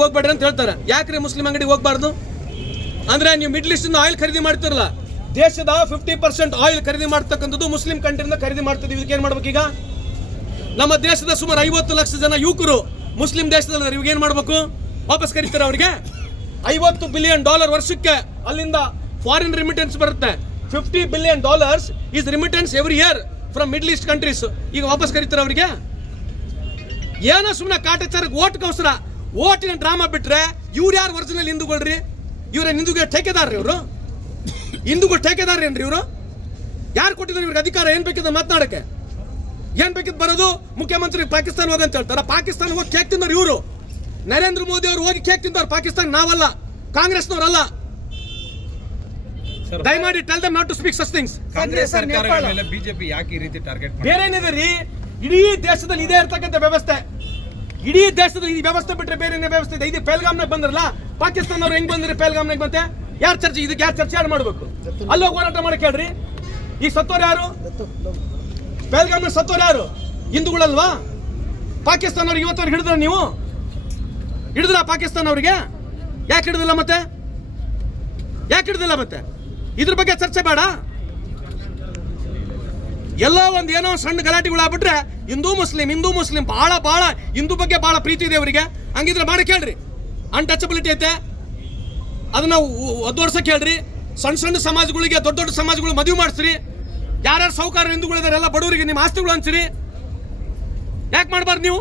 ಅಂಗಡಿಗೆ ಹೋಗ್ಬೇಡ್ರಿ ಅಂತ ಹೇಳ್ತಾರೆ. ಯಾಕ್ರಿ ಮುಸ್ಲಿಂ ಅಂಗಡಿಗೆ ಹೋಗ್ಬಾರ್ದು? ಅಂದ್ರೆ ನೀವು ಮಿಡ್ಲ್ ಈಸ್ಟ್ ಆಯಿಲ್ ಖರೀದಿ ಮಾಡ್ತಿರಲ್ಲ, ದೇಶದ ಫಿಫ್ಟಿ ಪರ್ಸೆಂಟ್ ಆಯಿಲ್ ಖರೀದಿ ಮಾಡ್ತಕ್ಕಂಥದ್ದು ಮುಸ್ಲಿಂ ಕಂಟ್ರಿಯಿಂದ ಖರೀದಿ ಮಾಡ್ತಿದ್ವಿ ಇದಕ್ಕೆ ಏನ್ ಈಗ? ನಮ್ಮ ದೇಶದ ಸುಮಾರು ಐವತ್ತು ಲಕ್ಷ ಜನ ಯುವಕರು ಮುಸ್ಲಿಂ ದೇಶದಲ್ಲಿ ಏನ್ ಮಾಡ್ಬೇಕು? ವಾಪಸ್ ಕರೀತಾರೆ ಅವ್ರಿಗೆ? ಐವತ್ತು ಬಿಲಿಯನ್ ಡಾಲರ್ ವರ್ಷಕ್ಕೆ ಅಲ್ಲಿಂದ ಫಾರಿನ್ ರಿಮಿಟೆನ್ಸ್ ಬರುತ್ತೆ. Fifty billion dollars is remittance every year from middle east countries ಈಗ ವಾಪಸ್ ಕರೀತಾರೆ ಅವರಿಗೆ? ಏನೋ ಸುಮ್ಮನೆ ಕಾಟಾಚಾರಕ್ಕೆ ಓಟ್ಗೋಸ್ಕರ ಓಟಿನ ಡ್ರಾಮಾ ಬಿಟ್ರೆ ಇವ್ರು ಯಾರು ಒರಿಜಿನಲ್ ಹಿಂದೂಗಳ್ರಿ? ಇವ್ರ ಹಿಂದೂಗೆ ಠೇಕೆದಾರ್ರಿ ಇವರು? ಹಿಂದೂಗಳು ಠೇಕೆದಾರ್ರಿ ಏನ್ರಿ ಇವರು? ಯಾರು ಕೊಟ್ಟಿದ್ರು ಇವ್ರಿಗೆ ಅಧಿಕಾರ? ಏನ್ ಬೇಕಿದ್ರ ಮಾತನಾಡಕ್ಕೆ? ಏನ್ ಬೇಕಿದ್ ಬರೋದು? ಮುಖ್ಯಮಂತ್ರಿ ಪಾಕಿಸ್ತಾನ ಹೋಗಂತ ಹೇಳ್ತಾರ. ಪಾಕಿಸ್ತಾನ ಹೋಗಿ ಕೇಕ್ ತಿಂದವ್ರು ಇವರು. ನರೇಂದ್ರ ಮೋದಿ ಅವರು ಹೋಗಿ ಕೇಕ್ ತಿಂದವ್ರು ಪಾಕಿಸ್ತಾನ ನಾವಲ್ಲ. ಕಾಂಗ್ರೆಸ್ನವರಲ್ಲ. ದಯಮಾಡಿ tell them not to speak such things Congress ಸರ್ಕಾರ ಬಿಜೆಪಿ ಯಾಕೆ ಈ ರೀತಿ ಟಾರ್ಗೆಟ್ ಬೇರೆ ಏನಿದೆ ರೀ? ಇಡೀ ದೇಶದಲ್ಲಿ ಇದೇ ಇರ್ತಕ್ಕಂಥ ವ್ಯವಸ್ಥೆ. ಇಡೀ ದೇಶದಲ್ಲಿ ಈ ವ್ಯವಸ್ಥೆ ಬಿಟ್ಟರೆ ಬೇರೆ ವ್ಯವಸ್ಥೆ ಇದೆ? ಇದು ಪೆಲ್ಗಾಮ್ನಾಗ ಬಂದ್ರಲ್ಲ? ಪಾಕಿಸ್ತಾನವ್ರು ಹೆಂಗ್ ಬಂದ್ರಿ ಪೆಲ್ಗಾಮ್ನಾಗ ಮತ್ತೆ ಯಾರು ಚರ್ಚೆ ಇದಕ್ಕೆ ಯಾರು ಚರ್ಚೆ ಯಾರು ಮಾಡಬೇಕು? ಅಲ್ಲಿ ಹೋಗಿ ಹೋರಾಟ ಮಾಡಕ್ಕೆ ಹೇಳ್ರಿ ಈ ಸತ್ತೋರು ಯಾರು? ಪೆಲ್ಗಾಮ್ನ ಸತ್ತೋರು ಯಾರು? ಹಿಂದೂಗಳಲ್ವಾ? ಪಾಕಿಸ್ತಾನವ್ರಿಗೆ ಇವತ್ತವ್ರಿಗೆ ಹಿಡಿದ್ರ ನೀವು? ಹಿಡಿದ್ರ ಪಾಕಿಸ್ತಾನ ಅವ್ರಿಗೆ ಯಾಕೆ ಹಿಡಿದಿಲ್ಲ ಮತ್ತೆ? ಯಾಕೆ ಹಿಡಿದಿಲ್ಲ ಮತ್ತೆ? ಇದ್ರ ಬಗ್ಗೆ ಚರ್ಚೆ ಬೇಡ. ಎಲ್ಲೋ ಒಂದು ಏನೋ ಸಣ್ಣ ಗಲಾಟೆಗಳು ಆಗ್ಬಿಟ್ರೆ ಹಿಂದೂ ಮುಸ್ಲಿಂ ಹಿಂದೂ ಮುಸ್ಲಿಂ ಬಹಳ ಬಹಳ ಹಿಂದೂ ಬಗ್ಗೆ ಬಹಳ ಪ್ರೀತಿ ಇದೆ ಅವರಿಗೆ. ಹಂಗಿದ್ರೆ ಮಾಡಿ ಕೇಳ್ರಿ. ಅನ್ಟಚಬಿಲಿಟಿ ಐತೆ. ಅದನ್ನ ಒದ್ದೋಡ್ಸಕ್ಕೆ ಹೇಳ್ರಿ. ಸಣ್ಣ ಸಣ್ಣ ಸಮಾಜಗಳಿಗೆ, ದೊಡ್ಡ ದೊಡ್ಡ ಸಮಾಜಗಳು ಮದುವೆ ಮಾಡಿಸ್ರಿ. ಯಾರ್ಯಾರು ಸಾಹುಕಾರ ಹಿಂದೂಗಳಿದ್ದಾರೆ ಎಲ್ಲ ಬಡವರಿಗೆ ನಿಮ್ಮ ಆಸ್ತಿಗಳು ಹಂಚ್ರಿ. ಯಾಕೆ ಮಾಡಬಾರ್ದು ನೀವು?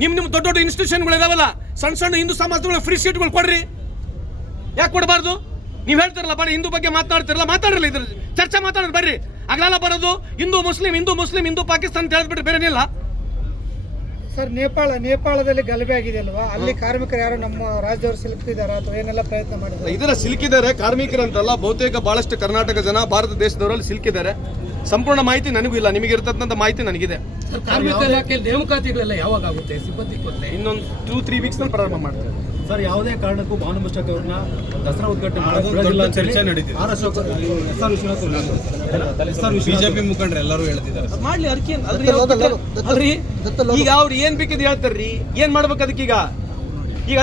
ನಿಮ್ಮ ನಿಮ್ಮ ದೊಡ್ಡ ದೊಡ್ಡ ಇನ್ಸ್ಟಿಟ್ಯೂಷನ್ಗಳು ಇದಾವಲ್ಲ ಸಣ್ಣ ಸಣ್ಣ ಹಿಂದೂ ಸಮಾಜಗಳು ಫ್ರೀ ಸೀಟ್ಗಳು ಕೊಡ್ರಿ. ಯಾಕೆ ಕೊಡಬಾರ್ದು? ನೀವು ಹೇಳ್ತಿರಲ್ಲ, ಬರೀ ಹಿಂದೂ ಬಗ್ಗೆ ಮಾತನಾಡ್ತಿರಲ್ಲ, ಮಾತಾಡಿರಲ್ಲ ಇದ್ರ ಚರ್ಚೆ ಮಾತಾಡೋದು, ಬರ್ರಿ. ಆಗ್ಲೆಲ್ಲ ಬರೋದು? ಹಿಂದೂ ಮುಸ್ಲಿಂ ಹಿಂದೂ ಮುಸ್ಲಿಂ ಹಿಂದೂ ಪಾಕಿಸ್ತಾನ ಅಂತ ಬೇರೆನಿಲ್ಲ ಬೇರೆ ಏನಿಲ್ಲ. ಸರ್ ನೇಪಾಳ ನೇಪಾಳದಲ್ಲಿ ಗಲಭೆ ಆಗಿದೆ ಅಲ್ವಾ? ಅಲ್ಲಿ ಕಾರ್ಮಿಕರು ಯಾರು ನಮ್ಮ ರಾಜ್ಯದವರು ಸಿಲುಕಿದಾರ ಅಥವಾ ಏನೆಲ್ಲ ಪ್ರಯತ್ನ ಮಾಡಿದ್ದಾರೆ ಇದರ ಸಿಲುಕಿದ್ದಾರೆ. ಕಾರ್ಮಿಕರಂತಲ್ಲ ಬಹುತೇಕ ಬಹಳಷ್ಟು ಕರ್ನಾಟಕ ಜನ ಭಾರತ ದೇಶದವರಲ್ಲಿ ಸಿಲುಕಿದ್ದಾರೆ. ಸಂಪೂರ್ಣ ಮಾಹಿತಿ ನನಗೂ ಇಲ್ಲ ನಿಮಗೆ ಇರತಕ್ಕಂಥ ಮಾಹಿತಿ ನನಗಿದೆ. ಸರ್, ಕಾರ್ಮಿಕ ಇಲಾಖೆಯಲ್ಲಿ ನೇಮಕಾತಿಗಳೆಲ್ಲ ಯಾವಾಗ ಆಗುತ್ತೆ? ಸಿಬ್ಬಂದಿ ಕೊರತೆ ಇನ್ನೊಂದು ಟೂ ತ್ರೀ ವೀಕ್ಸ್ನಲ್ಲಿ ಪ್ರಾರಂಭ ಮಾಡ್ತಾರೆ ಸರ್ ಯಾವುದೇ ಕಾರಣಕ್ಕೂ ಭಾನು ಮುಷ್ಟಕ್ ಅವ್ರನ್ನ ದಸರಾ ಉದ್ಘಾಟನೆ ಅದೊಂದು ಮಾಡೋದು ಬಿಡೋದಿಲ್ಲ ಅಂತ ಚರ್ಚೆ ನಡೀತಿದೆ. ಆರ್ ಅಶೋಕ್ ವಿಶ್ವನಾಥ್ ಬಿಜೆಪಿ ಮುಖಂಡರು ಎಲ್ಲರೂ ಹೇಳ್ತಿದ್ದಾರೆ ಮಾಡ್ಲಿ ಅದಕ್ಕೆ ಅಲ್ರಿ ಈಗ ಅವ್ರು ಏನ್ ಬೇಕಿದ್ ಹೇಳ್ತಾರ್ರಿ? ಏನ್ ಮಾಡ್ಬೇಕು ಅದಕ್ಕೆ ಈಗ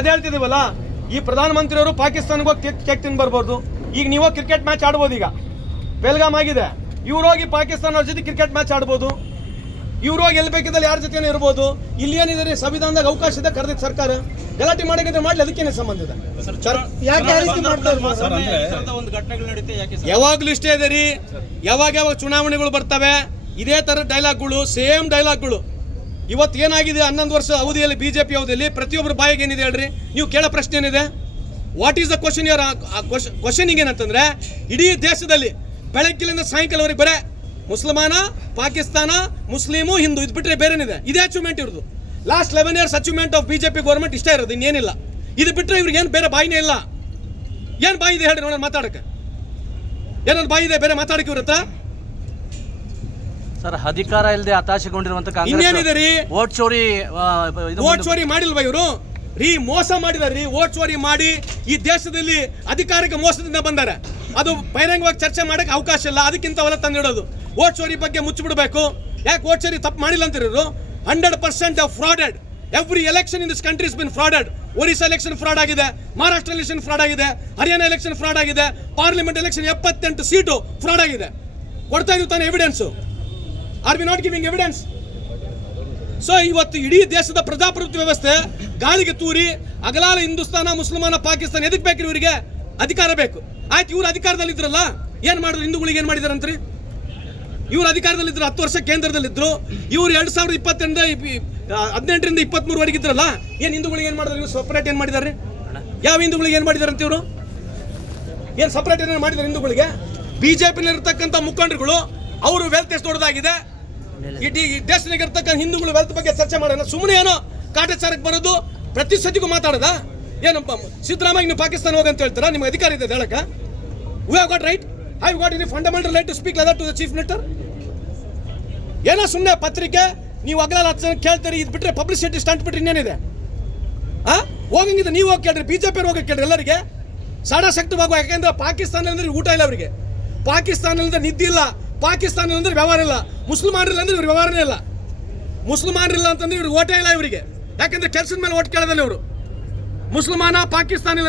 ಅದೇ ಹೇಳ್ತಿದೀವಲ್ಲ ಈ ಪ್ರಧಾನಮಂತ್ರಿ ಮಂತ್ರಿಯವರು ಪಾಕಿಸ್ತಾನಕ್ಕೆ ಹೋಗಿ ಕೆಕ್ ತಿನ್ ಬರ್ಬೋದು ಈಗ ನೀವು ಕ್ರಿಕೆಟ್ ಮ್ಯಾಚ್ ಆಡ್ಬೋದು ಈಗ ಬೆಲ್ಗಾಮ್ ಆಗಿದೆ. ಇವ್ರು ಹೋಗಿ ಪಾಕಿಸ್ತಾನ ಅವ್ರ ಜೊತೆ ಕ್ರಿಕೆಟ್ ಮ್ಯಾಚ್ ಆಡ್ಬೋದು. ಇವ್ರು ಹೋಗಿ ಎಲ್ಲಿ ಬೇಕಿದ್ದಲ್ಲಿ ಯಾರ ಜೊತೆ ಇರ್ಬೋದು. ಇಲ್ಲಿ ಏನಿದೆ ಸಂವಿಧಾನದಾಗ ಅವಕಾಶ ಇದೆ ಕರೆದಿದ್ದ ಸರ್ಕಾರ. ಗಲಾಟೆ ಮಾಡಕ್ಕೆ ಮಾಡ್ಲಿ ಅದಕ್ಕೇನೆ ಸಂಬಂಧ ಇದೆ. ಯಾವಾಗಲೂ ಇಷ್ಟೇ ಇದೆ ರೀ. ಯಾವಾಗ ಯಾವಾಗ ಚುನಾವಣೆಗಳು ಬರ್ತವೆ ಇದೇ ತರ ಡೈಲಾಗ್ಗಳು ಸೇಮ್ ಡೈಲಾಗ್ಗಳು ಇವತ್ತು ಏನಾಗಿದೆ? ಹನ್ನೊಂದು ವರ್ಷ ಅವಧಿಯಲ್ಲಿ ಬಿಜೆಪಿ ಅವಧಿಯಲ್ಲಿ ಪ್ರತಿಯೊಬ್ಬರ ಬಾಯಿಗೆ ಏನಿದೆ ಹೇಳ್ರಿ? ನೀವು ಕೇಳೋ ಪ್ರಶ್ನೆ ಏನಿದೆ? What is the question your question ಏನಂತಂದ್ರೆ ಇಡೀ ದೇಶದಲ್ಲಿ ಬೆಳಗ್ಗಿಲಿಂದ ಸಾಯಂಕಾಲವರೆಗೆ ಬರೇ ಮುಸಲ್ಮಾನ ಪಾಕಿಸ್ತಾನ ಮುಸ್ಲಿಮು ಹಿಂದೂ ಇದು ಬಿಟ್ಟರೆ ಬೇರೆನಿದೆ. ಇದೇ ಅಚೀವ್ಮೆಂಟ್ ಇರೋದು last eleven years achievement of BJP government ಇಷ್ಟ ಇರೋದು ಇನ್ನೇನಿಲ್ಲ. ಇದು ಬಿಟ್ಟರೆ ಇವ್ರಿಗೆ ಏನು ಬೇರೆ ಬಾಯಿನೇ ಇಲ್ಲ. ಏನು ಬಾಯಿ ಇದೆ ಹೇಳಿ ನೋಡೋಣ ಮಾತಾಡಕ್ಕೆ ಏನೊಂದು ಬಾಯಿ ಇದೆ ಬೇರೆ ಮಾತಾಡಕ್ಕೆ ಇವ್ರ ಸರ್ ಅಧಿಕಾರ ಇಲ್ಲದೆ ಹತಾಶೆಗೊಂಡಿರುವಂತ ಇನ್ನೇನಿದೆ ರೀ? ಓಟ್ ಚೋರಿ ಮುಂದೆ- ಚೋರಿ ಮಾಡಿಲ್ವಾ ಇವರು? ರೀ ಮೋಸ ಮಾಡಿದಾರೆ ರೀ ವೋಟ್ ಚೋರಿ ಮಾಡಿ ಈ ದೇಶದಲ್ಲಿ ಅಧಿಕಾರಕ್ಕೆ ಮೋಸದಿಂದ ಬಂದಾರೆ. ಅದು ಬಹಿರಂಗವಾಗಿ ಚರ್ಚೆ ಮಾಡಕ್ಕೆ ಅವಕಾಶ ಇಲ್ಲ. ಅದಕ್ಕಿಂತ ಅವೆಲ್ಲ ತಂದಿಡೋದು. ಓಟ್ ಚೋರಿ ಬಗ್ಗೆ ಮುಚ್ಚಿಬಿಡಬೇಕು. ಯಾಕೆ ಓಟ್ ಚೋರಿ ತಪ್ಪು ಮಾಡಿಲ್ಲ ಅಂತಿರೋರು hundred percent frauded. Every election in this country is been frauded. Orissa election fraud ಆಗಿದೆ. ಮಹಾರಾಷ್ಟ್ರ ಎಲೆಕ್ಷನ್ ಫ್ರಾಡ್ ಆಗಿದೆ. ಹರಿಯಾಣ ಎಲೆಕ್ಷನ್ ಫ್ರಾಡ್ ಆಗಿದೆ. ಪಾರ್ಲಿಮೆಂಟ್ ಎಲೆಕ್ಷನ್ ಎಪ್ಪತ್ತೆಂಟು ಸೀಟು ಫ್ರಾಡ್ ಆಗಿದೆ. ಕೊಡ್ತಾ ಇದ್ದೀವಿ ತಾನೆ evidence are we not giving evidence so ಇವತ್ತು ಇಡೀ ದೇಶದ ಪ್ರಜಾಪ್ರಭುತ್ವ ವ್ಯವಸ್ಥೆ ಗಾಳಿಗೆ ತೂರಿ ಅಗಲಾಲ ಹಿಂದೂಸ್ತಾನ, ಮುಸಲ್ಮಾನ, ಪಾಕಿಸ್ತಾನ ಎದಕ್ಕೆ ಬೇಕ್ರಿ ಇವರಿಗೆ? ಅಧಿಕಾರ ಬೇಕು. ಆಯ್ತು, ಇವ್ರು ಅಧಿಕಾರದಲ್ಲಿ ಇದ್ರಲ್ಲ ಏನು ಮಾಡಿದ್ರು? ಹಿಂದೂಗಳಿಗೆ ಏನ್ ಮಾಡಿದಾರಂತ್ರಿ? ಇವ್ರು ಅಧಿಕಾರದಲ್ಲಿದ್ರು, ಹತ್ತು ವರ್ಷ ಕೇಂದ್ರದಲ್ಲಿದ್ದರು ಇವ್ರು ಎರಡು ಸಾವಿರದ ಇಪ್ಪತ್ತೆಂಟ ಹದಿನೆಂಟರಿಂದ ವರೆಗೆ ಇದ್ರಲ್ಲ, ಏನು ಹಿಂದೂಗಳಿಗೆ ಏನು ಮಾಡಿದ್ರು? ಇವ್ರು ಸಪ್ರೇಟ್ ಏನು ಮಾಡಿದಾರೆ ಯಾವ ಹಿಂದೂಗಳಿಗೆ ಏನು ಮಾಡಿದಾರಂತ ಇವರು? ಏನು ಸಪ್ರೇಟ್ ಏನೇನು ಮಾಡಿದಾರೆ ಹಿಂದೂಗಳಿಗೆ? ಬಿಜೆಪಿ ಇರ್ತಕ್ಕಂಥ ಮುಖಂಡರುಗಳು, ಅವರು ವೆಲ್ತ್ ಎಷ್ಟು ದೊಡ್ಡದಾಗಿದೆ ಇಡೀ ದೇಶದಾಗ ಇರ್ತಕ್ಕಂಥ ಹಿಂದೂಗಳು ವೆಲ್ತ್ ಬಗ್ಗೆ ಚರ್ಚೆ ಮಾಡೋಣ. ಸುಮ್ಮನೆ ಏನೋ ಕಾಟಾಚಾರಕ್ಕೆ ಬರೋದು, ಪ್ರತಿ ಸತಿಗೂ ಮಾತಾಡೋದ? ಏನಪ್ಪ, ಸಿದ್ದರಾಮಯ್ಯ ನೀವು ಪಾಕಿಸ್ತಾನ ಹೋಗಂತ ಹೇಳ್ತಾರ? ನಿಮ್ಗೆ ಅಧಿಕಾರ ಇದೆ ಅಂತ ಹೇಳಕ we have got right I got in fundamental right to speak rather to the chief minister ಏನೋ ಸುಮ್ಮನೆ ಪತ್ರಿಕೆ, ನೀವು ಅಗಲ ಹತ್ತು ಜನ ಕೇಳ್ತೀರಿ, ಇದು ಬಿಟ್ಟರೆ ಪಬ್ಲಿಸಿಟಿ ಸ್ಟಂಟ್ ಬಿಟ್ಟರೆ ಇನ್ನೇನಿದೆ? ಹಾಂ ಹೋಗಂಗಿದೆ ನೀವು ಹೋಗಿ ಕೇಳ್ರಿ ಬಿ ಜೆ ಪಿ ಹೋಗಿ ಕೇಳ್ರಿ ಎಲ್ಲರಿಗೆ. ಸಡಾಸಕ್ತವಾಗುವ ಯಾಕೆಂದ್ರೆ ಪಾಕಿಸ್ತಾನ ಅಂದ್ರೆ ಊಟ ಇಲ್ಲ ಅವರಿಗೆ. ಪಾಕಿಸ್ತಾನ ಅಂದ್ರೆ ನಿದ್ದೆ ಇಲ್ಲ. ಪಾಕಿಸ್ತಾನ ಅಂದ್ರೆ ವ್ಯವಹಾರ ಇಲ್ಲ. ಮುಸಲ್ಮಾನರಿಲ್ಲ ಅಂದ್ರೆ ಇವ್ರ ವ್ಯವಹಾರನೇ ಇಲ್ಲ. ಮುಸಲ್ಮಾನರಿಲ್ಲ ಅಂತಂದ್ರೆ ಇವ್ರಿಗೆ ಓಟೇ ಇಲ್ಲ ಇವರಿಗೆ. ಯಾಕಂದ್ರೆ ಕೆಲಸದ ಮೇಲೆ ಓಟ್ ಕೇಳದಲ್ಲ ಇವರು. ಪಾಕಿಸ್ತಾನ ಪಾಕಿಸ್ತಾನಿ